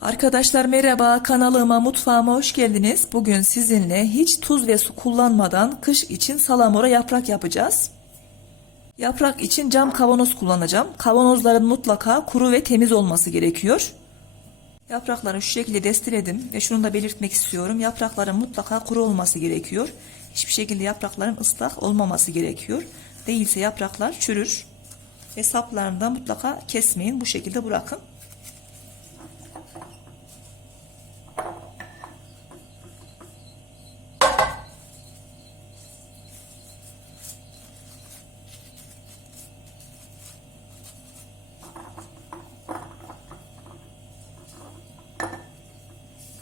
Arkadaşlar merhaba kanalıma mutfağıma hoş geldiniz. Bugün sizinle hiç tuz ve su kullanmadan kış için salamura yaprak yapacağız. Yaprak için cam kavanoz kullanacağım. Kavanozların mutlaka kuru ve temiz olması gerekiyor. Yaprakları şu şekilde destiledim ve şunu da belirtmek istiyorum. Yaprakların mutlaka kuru olması gerekiyor. Hiçbir şekilde yaprakların ıslak olmaması gerekiyor. Değilse yapraklar çürür. Ve saplarını da mutlaka kesmeyin. Bu şekilde bırakın.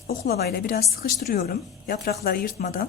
Oklavayla biraz sıkıştırıyorum yaprakları yırtmadan.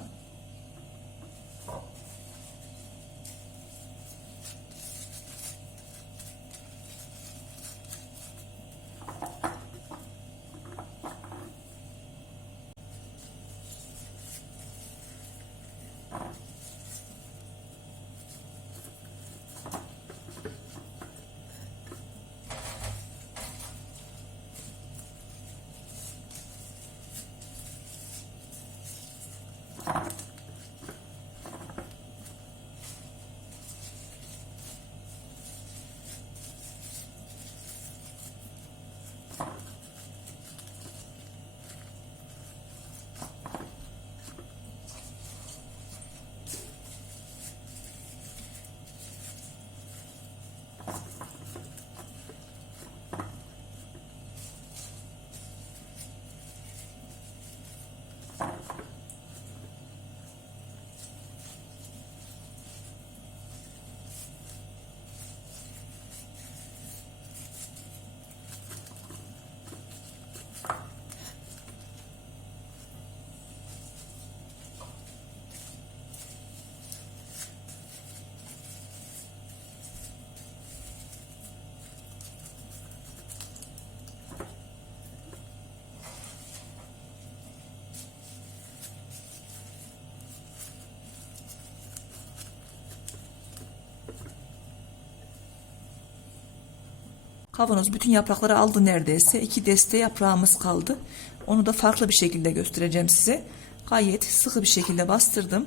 Kavanoz bütün yaprakları aldı neredeyse. İki deste yaprağımız kaldı. Onu da farklı bir şekilde göstereceğim size. Gayet sıkı bir şekilde bastırdım.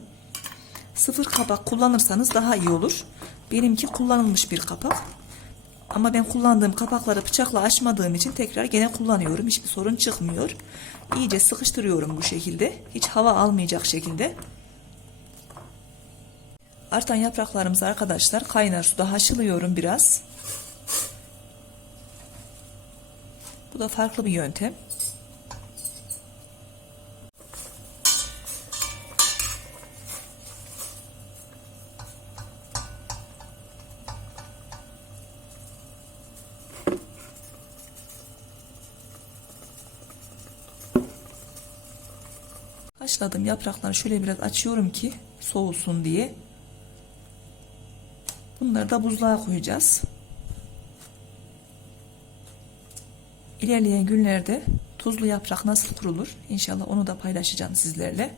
Sıfır kapak kullanırsanız daha iyi olur. Benimki kullanılmış bir kapak. Ama ben kullandığım kapakları bıçakla açmadığım için tekrar gene kullanıyorum. Hiçbir sorun çıkmıyor. İyice sıkıştırıyorum bu şekilde. Hiç hava almayacak şekilde. Artan yapraklarımızı arkadaşlar kaynar suda haşlıyorum biraz. Bu da farklı bir yöntem. Haşladığım yaprakları şöyle biraz açıyorum ki soğusun diye. Bunları da buzluğa koyacağız. İlerleyen günlerde tuzlu yaprak nasıl kurulur? İnşallah onu da paylaşacağım sizlerle.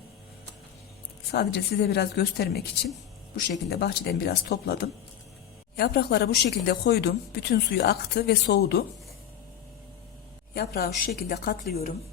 Sadece size biraz göstermek için bu şekilde bahçeden biraz topladım. Yaprakları bu şekilde koydum. Bütün suyu aktı ve soğudu. Yaprağı şu şekilde katlıyorum.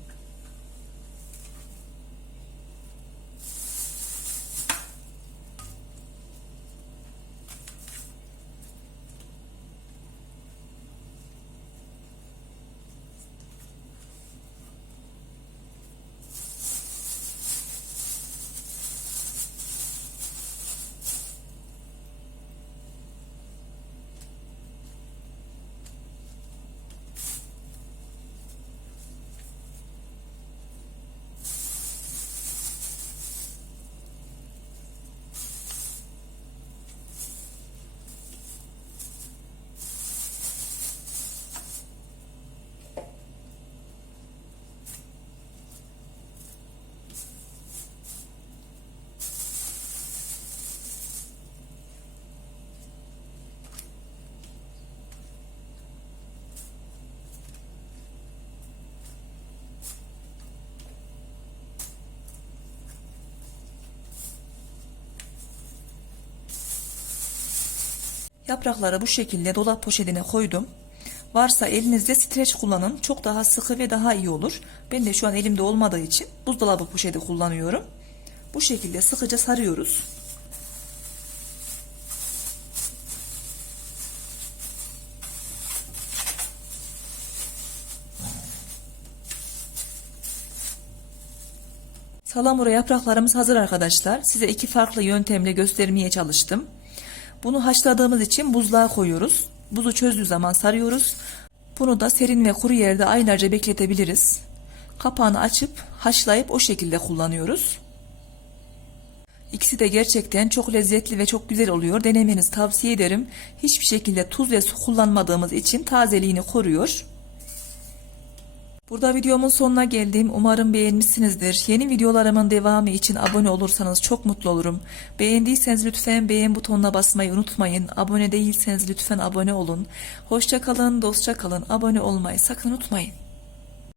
Yaprakları bu şekilde dolap poşetine koydum. Varsa elinizde streç kullanın. Çok daha sıkı ve daha iyi olur. Ben de şu an elimde olmadığı için buzdolabı poşeti kullanıyorum. Bu şekilde sıkıca sarıyoruz. Salamura yapraklarımız hazır arkadaşlar. Size iki farklı yöntemle göstermeye çalıştım. Bunu haşladığımız için buzluğa koyuyoruz. Buzu çözdüğü zaman sarıyoruz. Bunu da serin ve kuru yerde aylarca bekletebiliriz. Kapağını açıp haşlayıp o şekilde kullanıyoruz. İkisi de gerçekten çok lezzetli ve çok güzel oluyor. Denemenizi tavsiye ederim. Hiçbir şekilde tuz ve su kullanmadığımız için tazeliğini koruyor. Burada videomun sonuna geldim. Umarım beğenmişsinizdir. Yeni videolarımın devamı için abone olursanız çok mutlu olurum. Beğendiyseniz lütfen beğen butonuna basmayı unutmayın. Abone değilseniz lütfen abone olun. Hoşça kalın, dostça kalın. Abone olmayı sakın unutmayın.